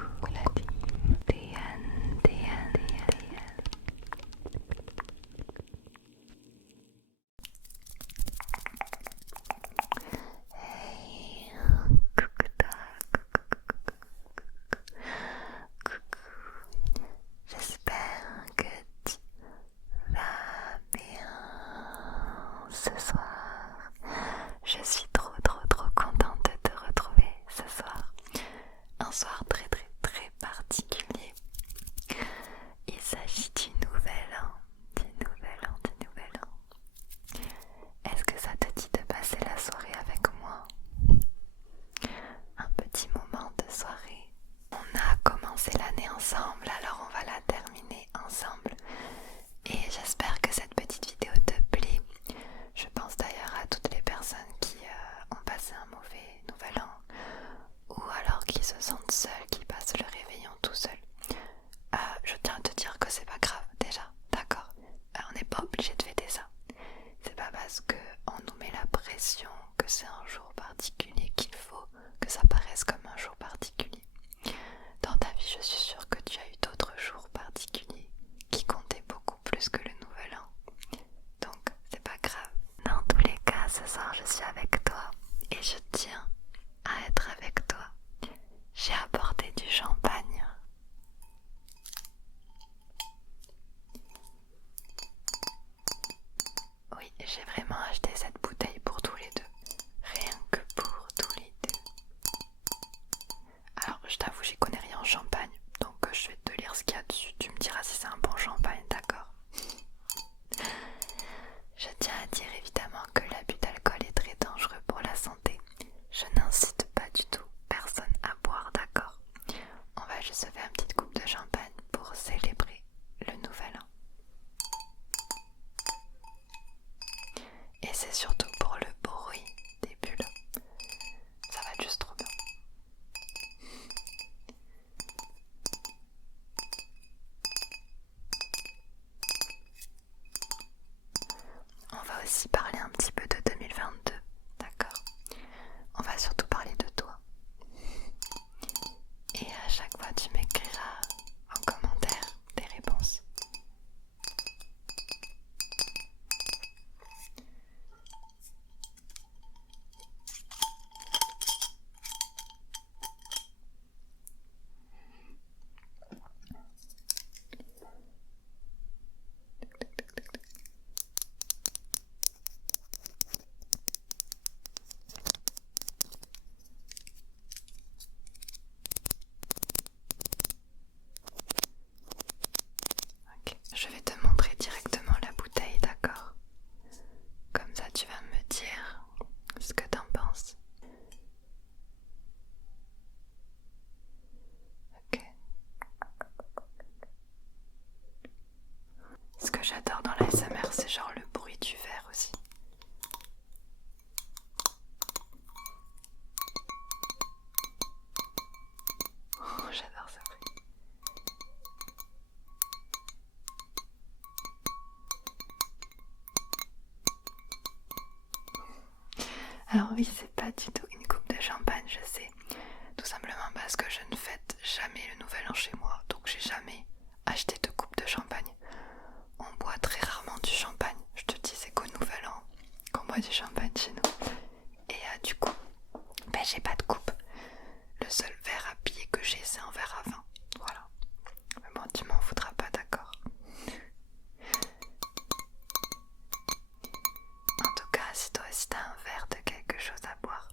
Coucou la team Diane. Hey, coucou toi, coucou. J'espère que tu vas bien ce soir. Je suis trop contente de te retrouver ce soir. Un soir très particulier. Il s'agit du nouvel an. Est-ce que ça te dit de passer la soirée avec moi? Un petit moment de soirée. On a commencé l'année ensemble, alors on va la terminer ensemble. Et j'espère que cette petite vidéo te plaît. Je pense d'ailleurs à toutes les personnes qui ont passé un mauvais nouvel an, ou alors qui se sentent seules, qui passent le réveillon tout seul. Je tiens à te dire que c'est pas grave déjà, d'accord? On n'est pas obligé de fêter ça. C'est pas parce qu'on nous met la pression que c'est un jour particulier qu'il faut que ça paraisse comme un jour particulier. Dans ta vie, je suis sûre que tu as eu d'autres jours particuliers qui comptaient beaucoup plus que le nouvel an. Donc, c'est pas grave. Dans tous les cas, ce soir, je suis avec toi et je tiens à être avec toi. J'ai apporté du champagne. Oui, j'ai vraiment acheté cette bouteille pour tous les deux. Rien que pour tous les deux. Alors, je t'avoue, j'y connais rien en champagne, donc je vais te lire ce qu'il y a dessus. Tu me diras si c'est un bon champagne, d'accord? Je tiens à dire évidemment que l'abus d'alcool est très dangereux pour la santé. Je n'incite pas du tout personne à boire, d'accord? On va juste se faire une petite coupe de champagne pour célébrer le nouvel an. Et c'est surtout pour le bruit des bulles. Ça va être juste trop bien. On va aussi parler un petit peu de 2022, d'accord? On va surtout parler de toi. Et à chaque fois, tu m'écriras en commentaire tes réponses. Ok, je vais te montrer directement la bouteille, d'accord? Comme ça, tu vas me dire ce que t'en penses. Ok. Ce que j'adore dans l'ASMR, c'est genre le bruit du verre aussi. Oh, j'adore ce bruit. Alors oui, c'est pas du tout une coupe de champagne, je sais. Tout simplement parce que je ne fête jamais le nouvel an chez moi, donc j'ai jamais acheté de coupe de champagne. On boit très rarement du champagne. Je te dis, c'est qu'au nouvel an qu'on boit du champagne chez nous. Et du coup, j'ai pas de coupe. Le seul verre à pied que j'ai, c'est un verre à vin. Voilà. Mais bon, tu m'en voudras pas, d'accord? En tout cas, si toi aussi t'as un verre de quelque chose à boire,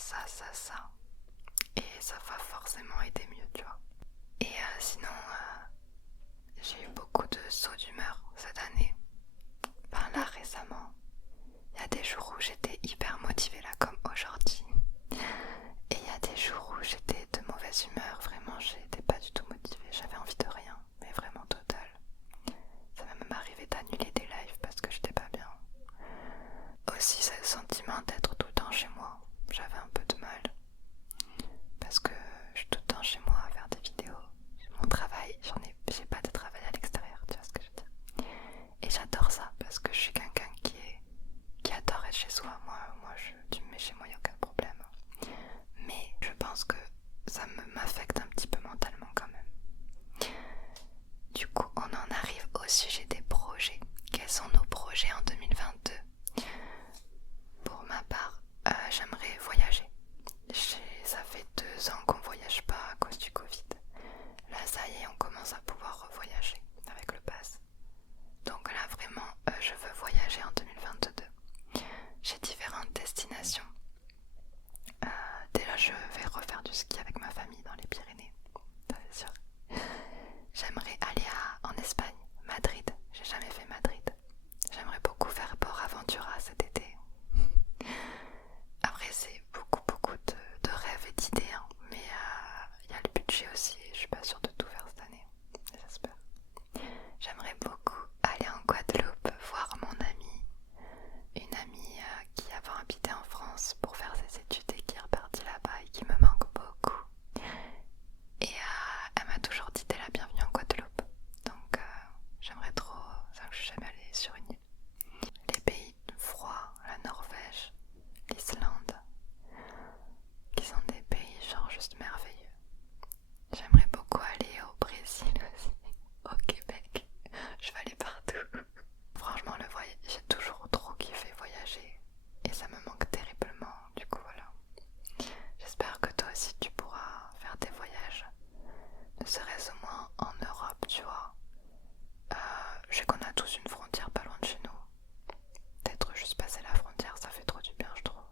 ça. Et ça va forcément aider mieux, tu vois. Et sinon, j'ai eu beaucoup de sauts d'humeur cette année. Enfin là, récemment, il y a des jours où j'étais hyper motivée là, comme aujourd'hui. Et il y a des jours où j'étais de mauvaise humeur, vraiment, j'étais pas du tout motivée, j'avais envie de rien, mais vraiment total. Ça va même arrivé d'annuler des lives parce que j'étais pas bien. Aussi, c'est le sentiment d'être tout le temps chez moi. J'avais un peu de mal. Parce que je suis tout le temps chez moi à faire des vidéos. Mon travail, j'ai pas de travail à l'extérieur, tu vois ce que je veux dire. Et j'adore ça parce que je suis quelqu'un qui adore être chez soi. Tu me mets chez moi, il n'y a aucun problème. Mais je pense que ça m'affecte un petit peu mentalement quand même. Du coup, on en arrive au sujet des projets. Quels sont nos projets en 2022? Pour ma part, j'aimerais voyager. Ça fait 2 ans qu'on voyage pas à cause du Covid. Là, ça y est, on commence à pouvoir revoyager avec le pass. Donc là, vraiment, je veux voyager en 2022. J'ai différentes destinations. Déjà, je vais refaire du ski avec ma famille dans les Pyrénées. Ça c'est sûr. J'aimerais aller en Espagne, Madrid. J'ai jamais fait Madrid. J'aimerais beaucoup faire Port Aventura cet été. Après, c'est beaucoup de rêves et d'idées, hein. Mais il y a le budget aussi. Je suis pas sûre de tout faire cette année. J'espère. J'aimerais beaucoup aller en Guadeloupe voir une amie qui avant habitait en France pour faire ses études et qui est repartie là-bas et qui me manque beaucoup. Et elle m'a toujours dit t'es la bienvenue en Guadeloupe. Donc j'aimerais trop, c'est que je suis jamais allée sur une île. Les pays froids, la Norvège, l'Islande, qui sont des pays genre juste merveilleux. J'aimerais beaucoup aller au Brésil aussi, au Québec. Je vais aller partout. Franchement, le voyage, j'ai toujours trop kiffé voyager et ça me manque terriblement. Du coup, voilà. J'espère que toi aussi tu pourras faire des voyages, ne serait-ce au moins en Europe, tu vois. Je sais qu'on a tous une frontière pas loin de chez nous. Peut-être juste passer la frontière, ça fait trop du bien, je trouve.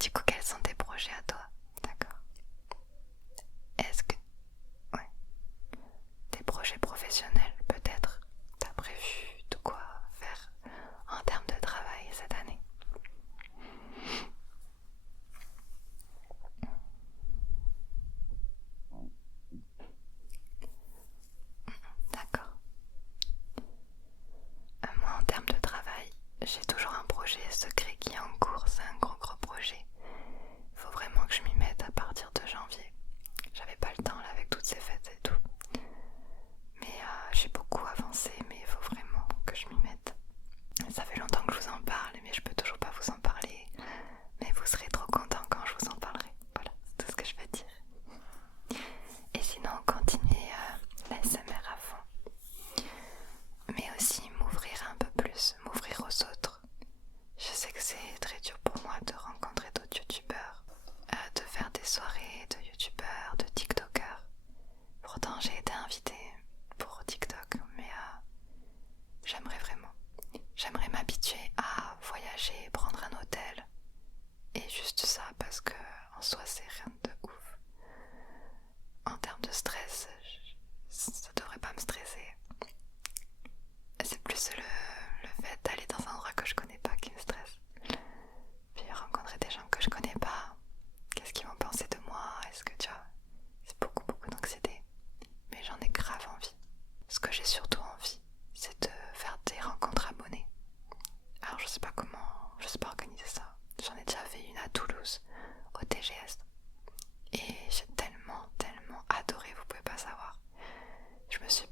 Du coup, quels sont tes projets à toi? D'accord. Est-ce que... Ouais. Tes projets professionnels, peut-être? T'as prévu de quoi faire en termes de travail cette année? D'accord. Moi, en termes de travail, j'ai toujours un projet secret qui est en cours. C'est un gros projet. Il faut vraiment que je m'y mette à partir de janvier. J'avais pas le temps là avec toutes ces fêtes et tout. Mais j'ai beaucoup avancé, mais il faut vraiment que je m'y mette. Ça fait longtemps que je vous en parle, mais je peux toujours pas vous en parler. Mais vous serez trop contents quand je vous en parlerai. Voilà, c'est tout ce que je peux dire. Et sinon, continuer l'ASMR à fond. Mais aussi m'ouvrir un peu plus, m'ouvrir aux autres. Je sais que c'est très dur pour moi de rencontrer d'autres youtubeurs, de faire des soirées de youtubeurs, de tiktokers. Pourtant j'ai été invitée pour TikTok, mais j'aimerais vraiment. J'aimerais m'habituer à voyager, prendre un hôtel. Et juste ça, parce que en soi c'est rien de ouf. En termes de stress, ça devrait pas me stresser. C'est plus le fait d'aller dans un endroit que je connais pas qui me stresse. Puis rencontrer des gens que je connais pas, qu'est-ce qu'ils vont penser de moi? Est-ce que tu vois, c'est beaucoup d'anxiété. Mais j'en ai grave envie. Ce que j'ai surtout envie, c'est de faire des rencontres abonnées. Alors je sais pas organiser ça. J'en ai déjà fait une à Toulouse, au TGS. Et j'ai tellement adoré, vous pouvez pas savoir. Je me suis